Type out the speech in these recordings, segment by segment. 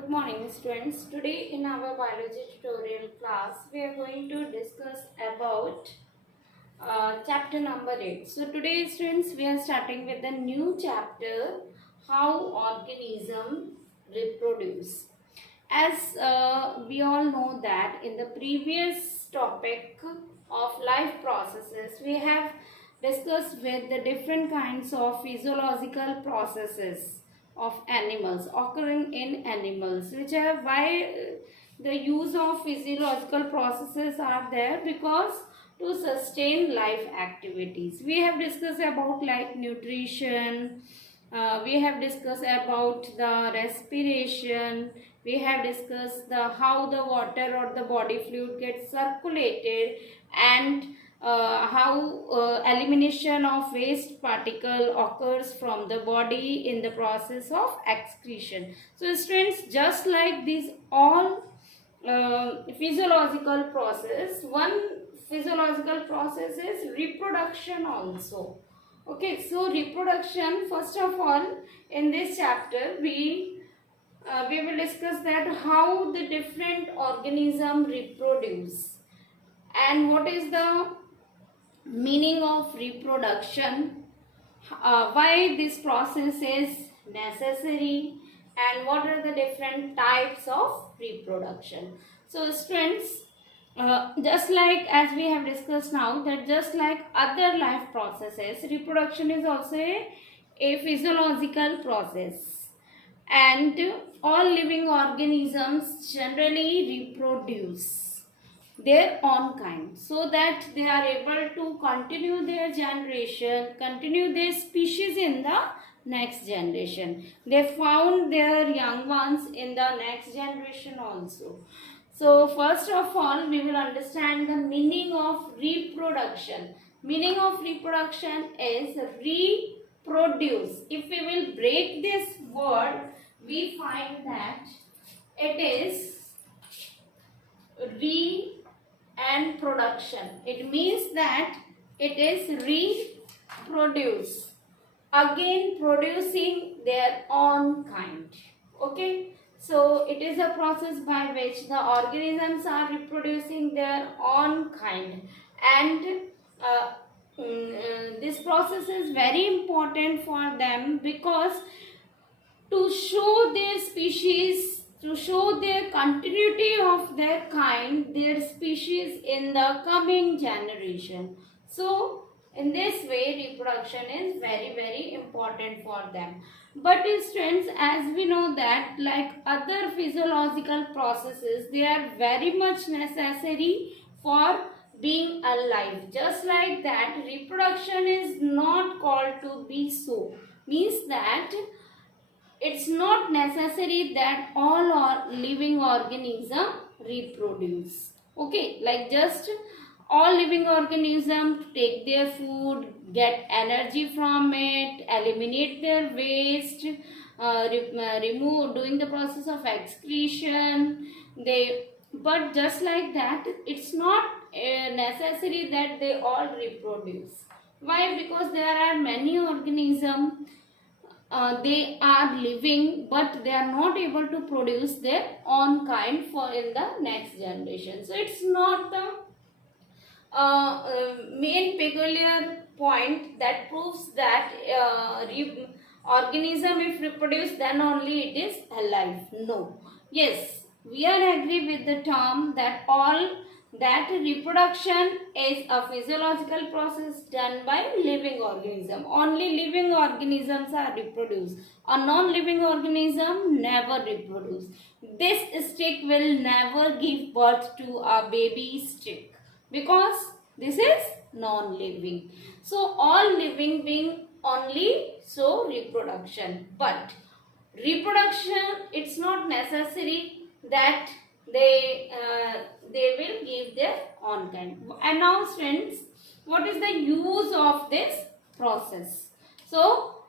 Good morning students. Today in our biology tutorial class we are going to discuss about chapter number 8. So today students we are starting with the new chapter, how organism reproduce. As we all know that in the previous topic of life processes we have discussed with the different kinds of physiological processes of animals occurring in animals, which are why the use of physiological processes are there because to sustain life activities. We have discussed about like nutrition, we have discussed about the respiration, we have discussed the how the water or the body fluid gets circulated, and how elimination of waste particle occurs from the body in the process of excretion. So students, just like these all physiological process, one physiological process is reproduction also. Okay, so reproduction, first of all, in this chapter we will discuss that how the different organism reproduce and what is the meaning of reproduction, why this process is necessary, and what are the different types of reproduction. So students, just like as we have discussed now, that just like other life processes, reproduction is also a physiological process, and all living organisms generally reproduce their own kind so that they are able to continue their generation, continue their species in the next generation. They found their young ones in the next generation also. So first of all we will understand the meaning of reproduction. Meaning of reproduction is reproduce. If we will break this word, we find that it is re and production. It means that it is reproduce, again producing their own kind. Okay, so it is a process by which the organisms are reproducing their own kind, and this process is very important for them because to show their species, to show their continuity of their kind, their species in the coming generation. So in this way reproduction is very important for them. But students, as we know that like other physiological processes, they are very much necessary for being alive. Just like that, reproduction is not called to be so, means that it's not necessary that all living organism reproduce. Okay, like just all living organisms take their food, get energy from it, eliminate their waste, remove, doing the process of excretion. But just like that, it's not necessary that they all reproduce. Why? Because there are many organisms, they are living but they are not able to produce their own kind for in the next generation. So it's not the main peculiar point that proves that organism if reproduce then only it is alive. No. Yes, we are agree with the term that reproduction is a physiological process done by living organism. Only living organisms are reproduced. A non-living organism never reproduce. This stick will never give birth to a baby stick because this is non-living. So all living being only so reproduction. But reproduction, it's not necessary that they will give their own kind. And now friends, what is the use of this process? So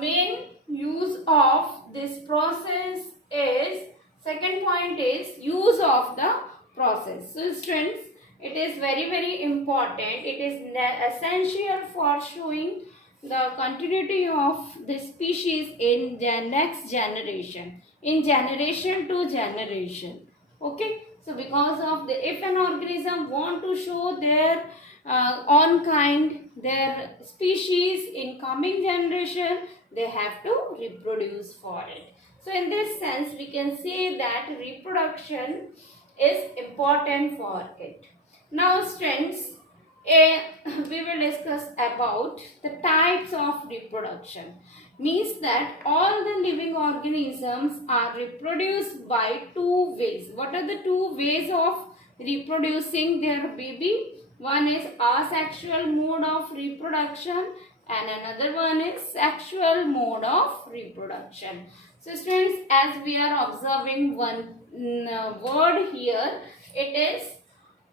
main use of this process is, second point is use of the process. So students, it is very important. It is essential for showing the continuity of the species in the next generation. in generation to generation. Okay, so because of the, if an organism want to show their own kind, their species in coming generation, they have to reproduce for it. So in this sense we can say that reproduction is important for it. Now students, we will discuss about the types of reproduction. Means that all the living organisms are reproduced by two ways. What are the two ways of reproducing their baby? One is asexual mode of reproduction and another one is sexual mode of reproduction. So students, as we are observing one word here, it is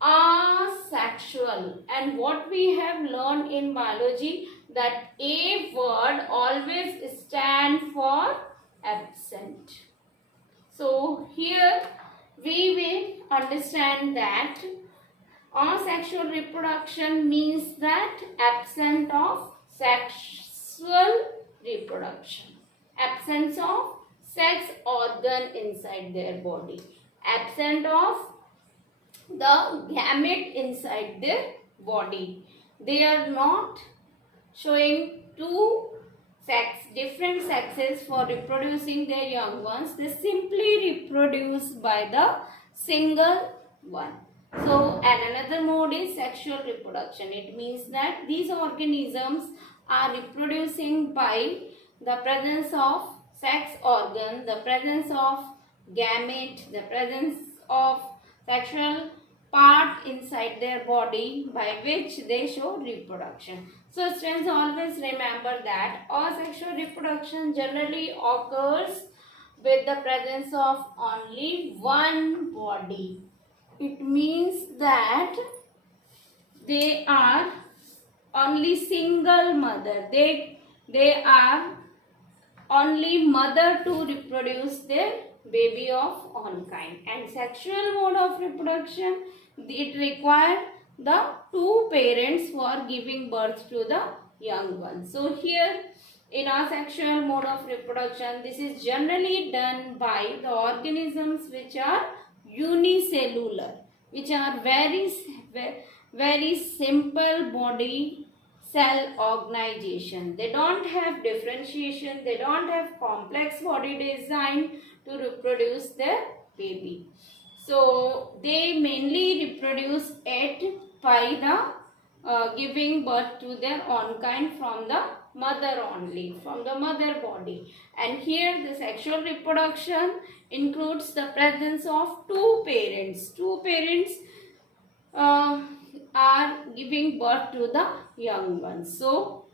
asexual, and what we have learned in biology, that A word always stand for absent. So here we will understand that asexual reproduction means that absent of sexual reproduction, absence of sex organ inside their body, absent of the gamete inside their body. They are not showing two different sexes for reproducing their young ones. They simply reproduce by the single one. So, and another mode is sexual reproduction. It means that these organisms are reproducing by the presence of sex organ, the presence of gamete, the presence of sexual part inside their body by which they show reproduction. So students, always remember that asexual reproduction generally occurs with the presence of only one body. It means that they are only single mother. They are only mother to reproduce their baby of own kind. And sexual mode of reproduction, it requires the two parents for giving birth to the young one. So here in asexual mode of reproduction, this is generally done by the organisms which are unicellular, which are very simple body cell organization. They don't have differentiation, they don't have complex body design to reproduce their baby. So they mainly reproduce it by the giving birth to their own kind from the mother only, from the mother body. And here the sexual reproduction includes the presence of two parents. Two parents are giving birth to the young ones. So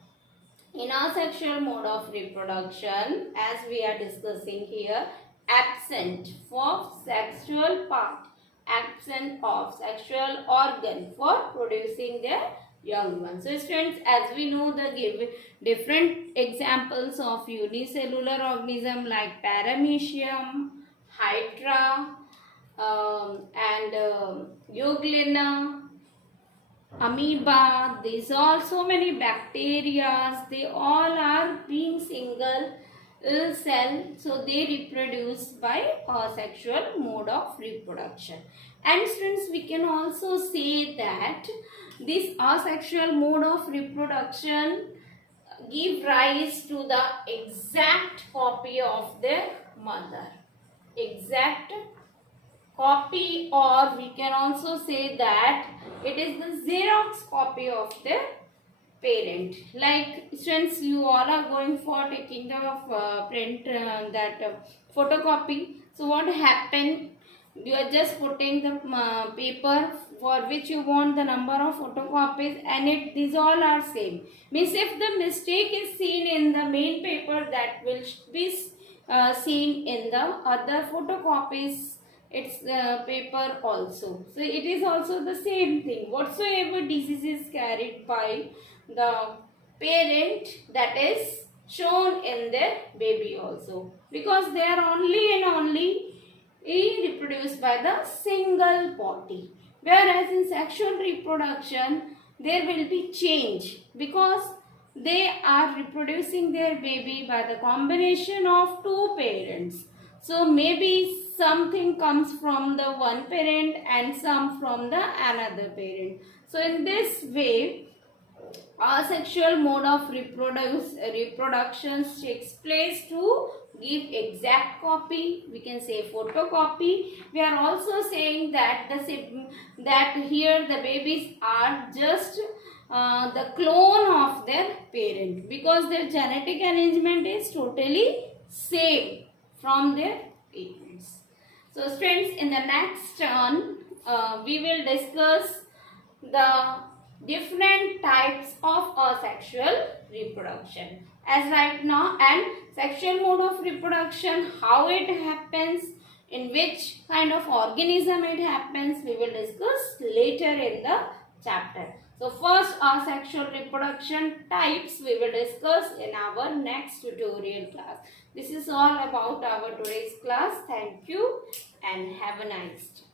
in asexual mode of reproduction, as we are discussing here, absent for sexual part, absent of sexual organ for producing their young ones. So students, as we know, the different examples of unicellular organism like paramecium, hydra, and euglena, amoeba, these are so many bacteria, they all are being single cell, so they reproduce by asexual mode of reproduction. And students, we can also say that this asexual mode of reproduction give rise to the exact copy of their mother, exact copy, or we can also say that it is the Xerox copy of their parent. Like students, you all are going for taking the print photocopy. So what happened, you are just putting the paper for which you want the number of photocopies, and these all are same. Means if the mistake is seen in the main paper, that will be seen in the other photocopies, its paper also. So it is also the same thing. Whatsoever disease is carried by the parent, that is shown in their baby also, because they are only and only reproduced by the single body. Whereas in sexual reproduction, there will be change, because they are reproducing their baby by the combination of two parents. So maybe something comes from the one parent and some from the another parent. So in this way, asexual mode of reproduction takes place to give exact copy. We can say photocopy. We are also saying that that here the babies are just the clone of their parent, because their genetic arrangement is totally same from their parents. So friends, in the next turn, we will discuss the different types of asexual reproduction. As right now, and sexual mode of reproduction, how it happens, in which kind of organism it happens, we will discuss later in the chapter. So first, asexual reproduction types we will discuss in our next tutorial class. This is all about our today's class. Thank you and have a nice day.